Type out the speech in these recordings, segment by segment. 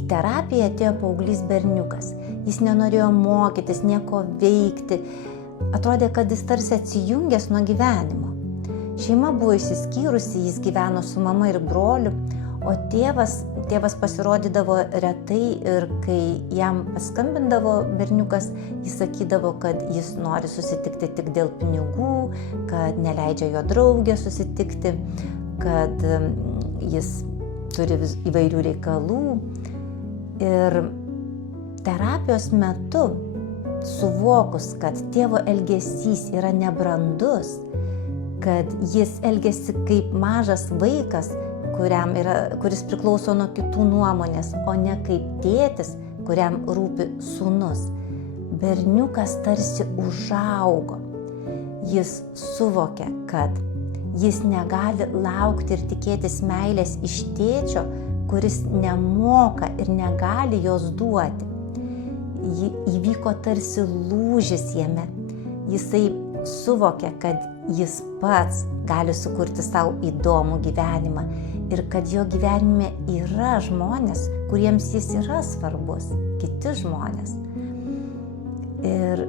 į terapiją atėjo paauglys berniukas. Jis nenorėjo mokytis, nieko veikti. Atrodė, kad jis tarsi atsijungęs nuo gyvenimo. Šeima buvo išsiskyrusi, jis gyveno su mama ir broliu, o tėvas pasirodydavo retai ir kai jam paskambindavo berniukas, jis sakydavo, kad jis nori susitikti tik dėl pinigų, kad neleidžia jo draugė susitikti, kad jis turi įvairių reikalų. Ir terapijos metu, suvokus, kad tėvo elgesys yra nebrandus, kad jis elgiasi kaip mažas vaikas, kuris priklauso nuo kitų nuomonės, o ne kaip tėtis, kuriam rūpi sūnus. Berniukas tarsi užaugo. Jis suvokė, kad jis negali laukti ir tikėtis meilės iš tėčio, kuris nemoka ir negali jos duoti. Įvyko tarsi lūžis jame. Jisai suvokė, kad jis pats gali sukurti savo įdomų gyvenimą ir kad jo gyvenime yra žmonės, kuriems jis yra svarbus, kiti žmonės. Ir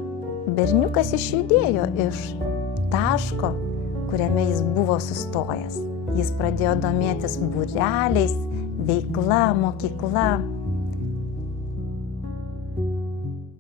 berniukas išjudėjo iš taško, kuriame jis buvo sustojęs. Jis pradėjo domėtis būreliais, veikla, mokykla.